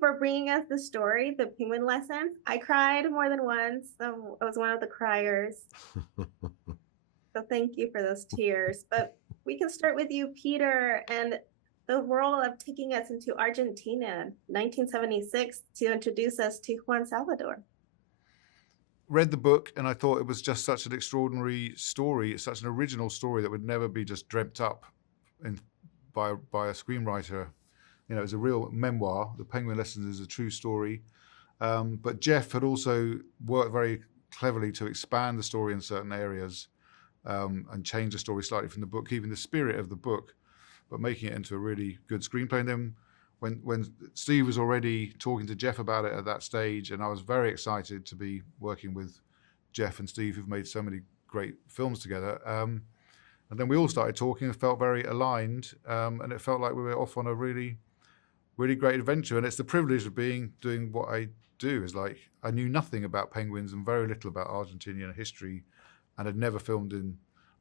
for bringing us the story, The Penguin Lessons. I cried more than once. So I was one of the criers. So thank you for those tears. But we can start with you, Peter, and the role of taking us into Argentina, 1976, to introduce us to Juan Salvador. Read the book, and I thought it was just such an extraordinary story. It's such an original story that would never be just dreamt up by a screenwriter. You know, it's a real memoir. The Penguin Lessons is a true story. But Jeff had also worked very cleverly to expand the story in certain areas and change the story slightly from the book, keeping the spirit of the book, but making it into a really good screenplay. And then when Steve was already talking to Jeff about it at that stage, and I was very excited to be working with Jeff and Steve, who've made so many great films together. And then we all started talking and felt very aligned, and it felt like we were off on a really, really great adventure. And it's the privilege of doing what I do. Is like I knew nothing about penguins and very little about Argentinian history, and had never filmed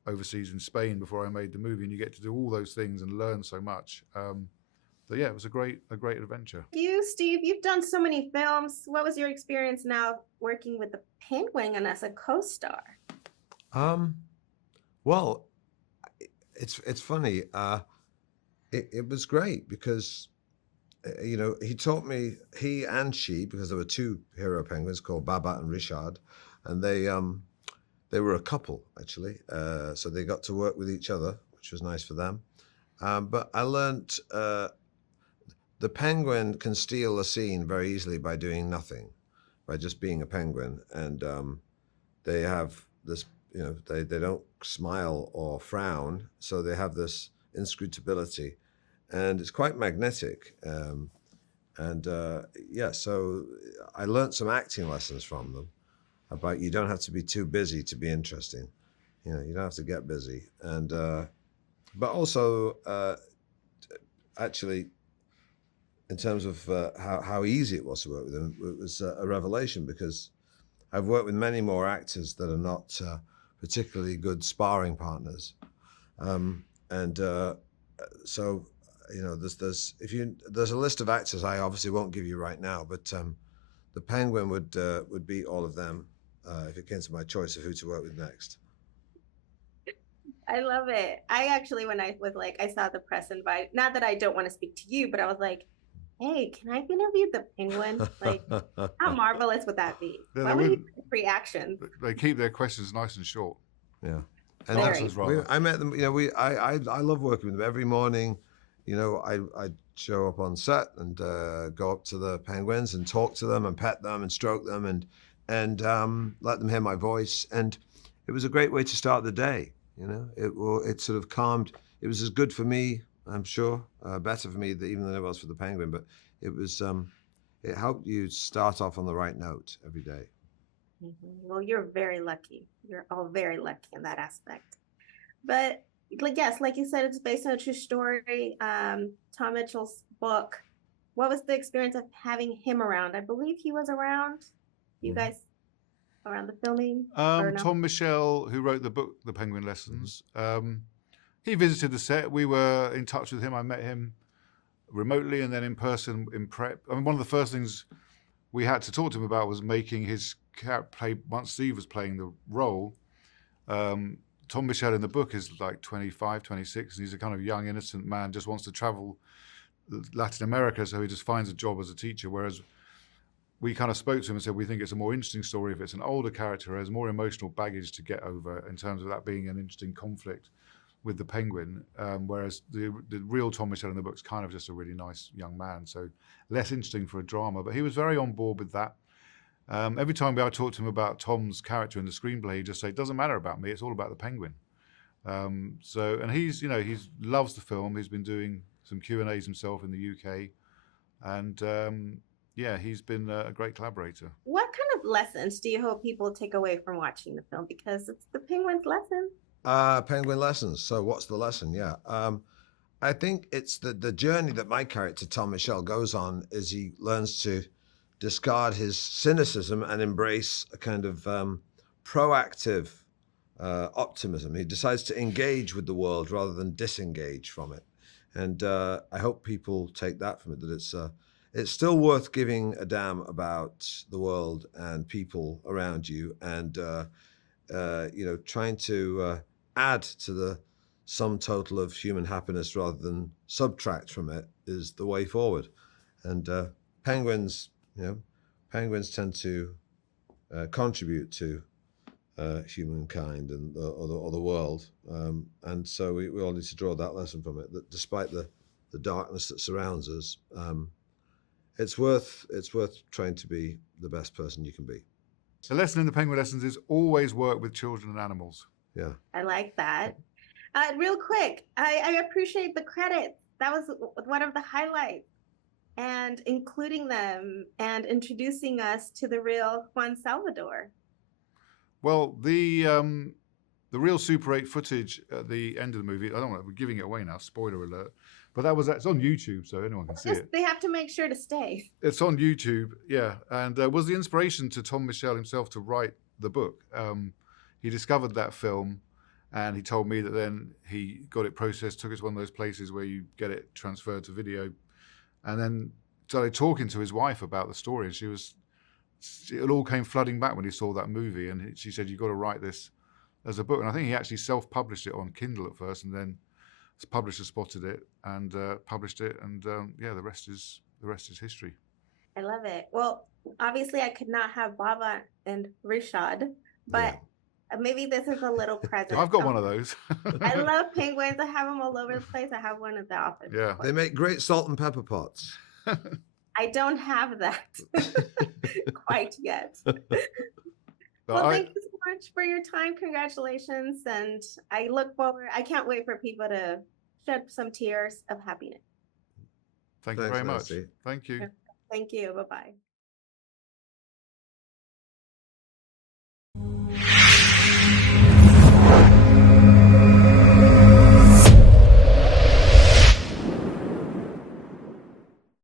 overseas in Spain before I made the movie. And you get to do all those things and learn so much. So yeah, it was a great adventure. You, Steve, you've done so many films. What was your experience now working with the Penguin and as a co-star? Well, it's funny. It was great because, you know, he taught me, he and she, because there were two hero penguins called Baba and Richard, and they were a couple actually. So they got to work with each other, which was nice for them. But I learned the penguin can steal a scene very easily by doing nothing, by just being a penguin. And they have this, you know, they don't smile or frown, so they have this inscrutability, and it's quite magnetic. Yeah, so I learned some acting lessons from them about you don't have to be too busy to be interesting. You know, you don't have to get busy. And but also actually, in terms of how easy it was to work with them, it was a revelation, because I've worked with many more actors that are not particularly good sparring partners, so you know, there's a list of actors I obviously won't give you right now, but the Penguin would beat all of them if it came to my choice of who to work with next. I love it. I actually, when I was like, I saw the press invite, not that I don't want to speak to you, but I was like, hey, can I interview the Penguin? Like, how marvelous would that be? Yeah, Why would you reactions? They keep their questions nice and short. Yeah. And I met them, you know, I love working with them. Every morning, you know, I'd show up on set and go up to the penguins and talk to them and pet them and stroke them and let them hear my voice. And it was a great way to start the day. You know, it sort of calmed. It was as good for me, I'm sure, better for me even than it was for the penguin. But it was, it helped you start off on the right note every day. Well, you're very lucky. You're all very lucky in that aspect. But yes, like you said, it's based on a true story. Tom Mitchell's book. What was the experience of having him around? I believe he was around. You guys around the filming? No? Tom Michell, who wrote the book, The Penguin Lessons, he visited the set. We were in touch with him. I met him remotely and then in person in prep. I mean, one of the first things we had to talk to him about was making his character play, once Steve was playing the role. Tom Michell in the book is like 25, 26, and he's a kind of young, innocent man, just wants to travel Latin America, so he just finds a job as a teacher, whereas we kind of spoke to him and said we think it's a more interesting story if it's an older character who has more emotional baggage to get over in terms of that being an interesting conflict with the penguin, whereas the real Tom Michell in the book is kind of just a really nice young man, so less interesting for a drama. But he was very on board with that. Every time I talked to him about Tom's character in the screenplay, he'd just say, it doesn't matter about me, it's all about the penguin. And he's, you know, he loves the film. He's been doing some Q&As himself in the UK. And yeah, he's been a great collaborator. What kind of lessons do you hope people take away from watching the film? Because it's the penguin's lesson. Penguin lessons. So what's the lesson? Yeah. I think it's the journey that my character, Tom Michell, goes on is he learns to discard his cynicism and embrace a kind of proactive optimism. He decides to engage with the world rather than disengage from it. And I hope people take that from it, that it's still worth giving a damn about the world and people around you, and trying to add to the sum total of human happiness rather than subtract from it is the way forward. And penguins tend to contribute to humankind and or the world, and so we all need to draw that lesson from it. That despite the darkness that surrounds us, it's worth trying to be the best person you can be. The lesson in the Penguin Lessons is always work with children and animals. Yeah, I like that. Real quick, I appreciate the credits. That was one of the highlights, and including them and introducing us to the real Juan Salvador. Well, the real Super 8 footage at the end of the movie, I don't know, we're giving it away now, spoiler alert, but it's on YouTube, so anyone can see it. They have to make sure to stay. It's on YouTube, yeah, and was the inspiration to Tom Michell himself to write the book. He discovered that film, and he told me that then he got it processed, took it to one of those places where you get it transferred to video, and then started talking to his wife about the story, and it all came flooding back when he saw that movie, and she said, "You've got to write this as a book." And I think he actually self-published it on Kindle at first, and then his publisher spotted it and published it, and the rest is history. I love it. Well, obviously I could not have Baba and Rishad, but maybe this is a little present. I've got one of those. I love penguins. I have them all over the place. I have one at the office. Yeah. They make great salt and pepper pots. I don't have that quite yet. Well, thank you so much for your time. Congratulations. And I can't wait for people to shed some tears of happiness. Thank you very much. Nancy. Thank you. Thank you. Bye-bye.